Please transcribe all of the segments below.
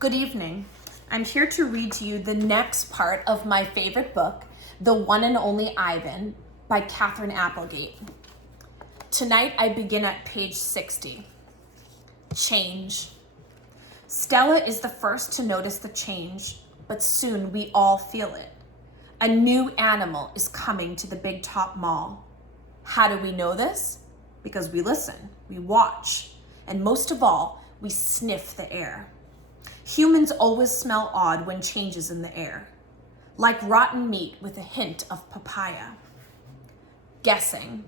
Good evening. I'm here to read to you the next part of my favorite book, The One and Only Ivan by Catherine Applegate. Tonight I begin at page 60. Change. Stella is the first to notice the change, but soon we all feel it. A new animal is coming to the Big Top Mall. How do we know this? Because we listen, we watch, and most of all, we sniff the air. Humans always smell odd when change is in the air, like rotten meat with a hint of papaya. Guessing.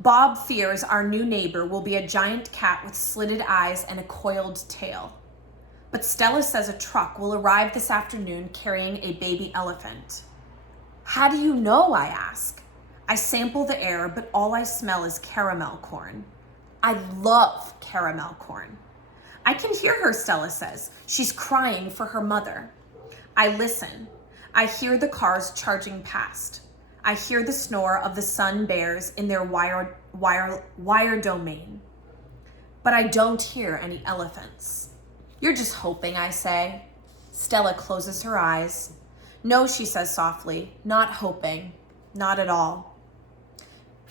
Bob fears our new neighbor will be a giant cat with slitted eyes and a coiled tail. But Stella says a truck will arrive this afternoon carrying a baby elephant. How do you know, I ask. I sample the air, but all I smell is caramel corn. I love caramel corn. I can hear her, Stella says. She's crying for her mother. I listen. I hear the cars charging past. I hear the snore of the sun bears in their wire domain. But I don't hear any elephants. You're just hoping, I say. Stella closes her eyes. No, she says softly, not hoping, not at all.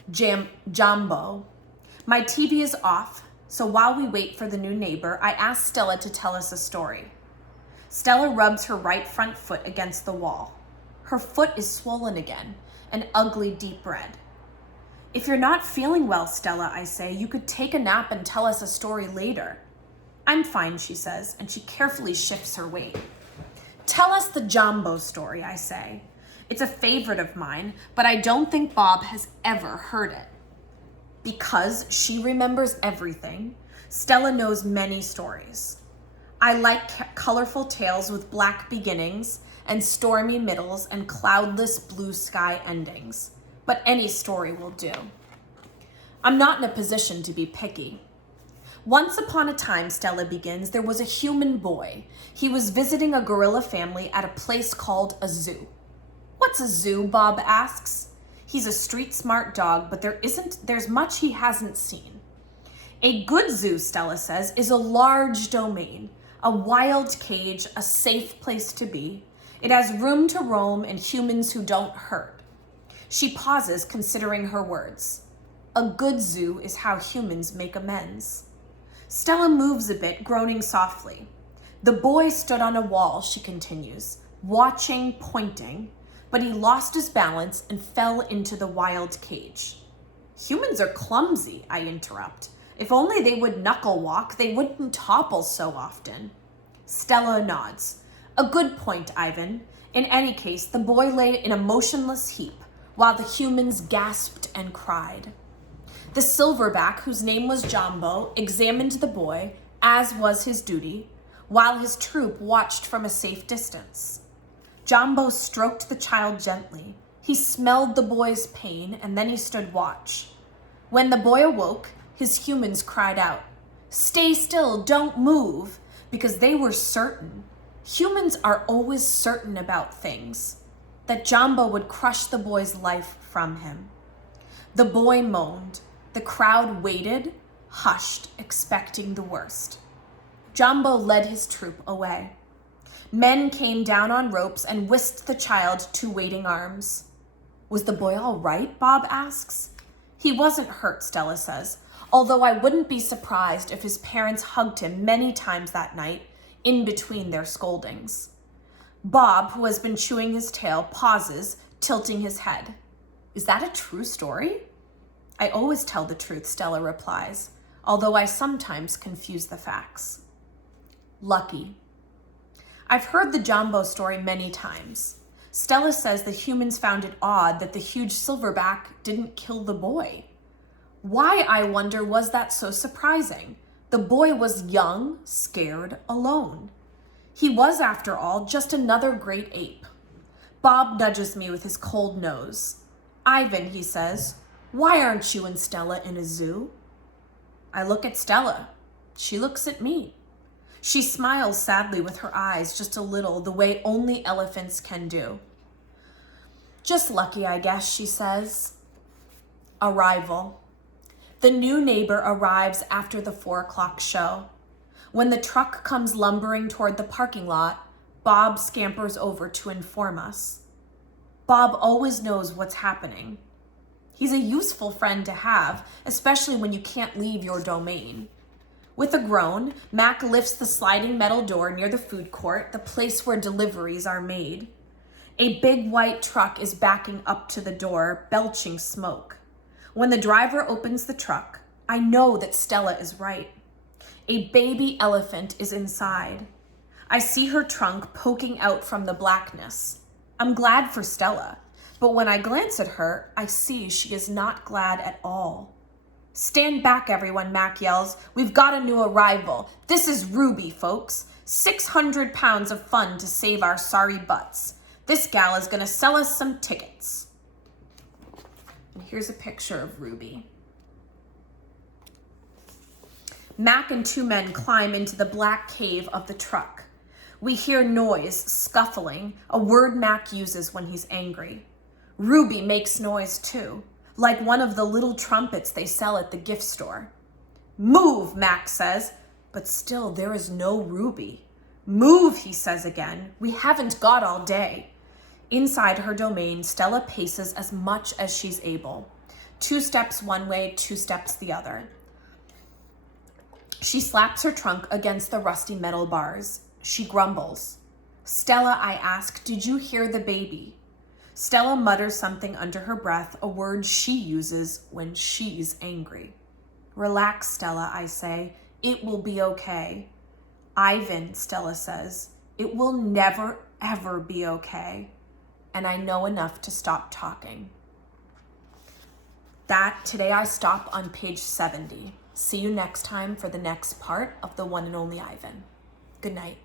Jumbo. My TV is off, so while we wait for the new neighbor, I ask Stella to tell us a story. Stella rubs her right front foot against the wall. Her foot is swollen again, an ugly deep red. If you're not feeling well, Stella, I say, you could take a nap and tell us a story later. I'm fine, she says, and she carefully shifts her weight. Tell us the Jumbo story, I say. It's a favorite of mine, but I don't think Bob has ever heard it. Because she remembers everything, Stella knows many stories. I like colorful tales with black beginnings and stormy middles and cloudless blue sky endings, but any story will do. I'm not in a position to be picky. Once upon a time, Stella begins, there was a human boy. He was visiting a gorilla family at a place called a zoo. What's a zoo? Bob asks. He's a street-smart dog, but there's much he hasn't seen. A good zoo, Stella says, is a large domain, a wild cage, a safe place to be. It has room to roam and humans who don't hurt. She pauses, considering her words. A good zoo is how humans make amends. Stella moves a bit, groaning softly. The boy stood on a wall, she continues, watching, pointing, but he lost his balance and fell into the wild cage. Humans are clumsy, I interrupt. If only they would knuckle walk, they wouldn't topple so often. Stella nods. A good point, Ivan. In any case, the boy lay in a motionless heap, while the humans gasped and cried. The silverback, whose name was Jumbo, examined the boy, as was his duty, while his troop watched from a safe distance. Jumbo stroked the child gently. He smelled the boy's pain, and then he stood watch. When the boy awoke, his humans cried out, "Stay still, don't move," because they were certain. Humans are always certain about things, that Jumbo would crush the boy's life from him. The boy moaned. The crowd waited, hushed, expecting the worst. Jumbo led his troop away. Men came down on ropes and whisked the child to waiting arms. Was the boy all right? Bob asks. He wasn't hurt, Stella says, although I wouldn't be surprised if his parents hugged him many times that night in between their scoldings. Bob, who has been chewing his tail, pauses, tilting his head. Is that a true story? I always tell the truth, Stella replies, although I sometimes confuse the facts. Lucky. I've heard the Jumbo story many times. Stella says the humans found it odd that the huge silverback didn't kill the boy. Why, I wonder, was that so surprising? The boy was young, scared, alone. He was, after all, just another great ape. Bob nudges me with his cold nose. Ivan, he says, why aren't you and Stella in a zoo? I look at Stella. She looks at me. She smiles sadly with her eyes, just a little, the way only elephants can do. Just lucky, I guess, she says. Arrival. The new neighbor arrives after the 4 o'clock show. When the truck comes lumbering toward the parking lot, Bob scampers over to inform us. Bob always knows what's happening. He's a useful friend to have, especially when you can't leave your domain. With a groan, Mac lifts the sliding metal door near the food court, the place where deliveries are made. A big white truck is backing up to the door, belching smoke. When the driver opens the truck, I know that Stella is right. A baby elephant is inside. I see her trunk poking out from the blackness. I'm glad for Stella, but when I glance at her, I see she is not glad at all. Stand back, everyone, Mac yells. We've got a new arrival. This is Ruby, folks. 600 pounds of fun to save our sorry butts. This gal is gonna sell us some tickets. And here's a picture of Ruby. Mac and two men climb into the black cave of the truck. We hear noise, scuffling, a word Mac uses when he's angry. Ruby makes noise too, like one of the little trumpets they sell at the gift store. Move, Mac says, but still there is no Ruby. Move, he says again. We haven't got all day. Inside her domain, Stella paces as much as she's able. 2 steps one way, 2 steps the other. She slaps her trunk against the rusty metal bars. She grumbles. Stella, I ask, did you hear the baby? Stella mutters something under her breath, a word she uses when she's angry. Relax, Stella, I say. It will be okay. Ivan, Stella says, it will never, ever be okay. And I know enough to stop talking. Today I stop on page 70. See you next time for the next part of The One and Only Ivan. Good night.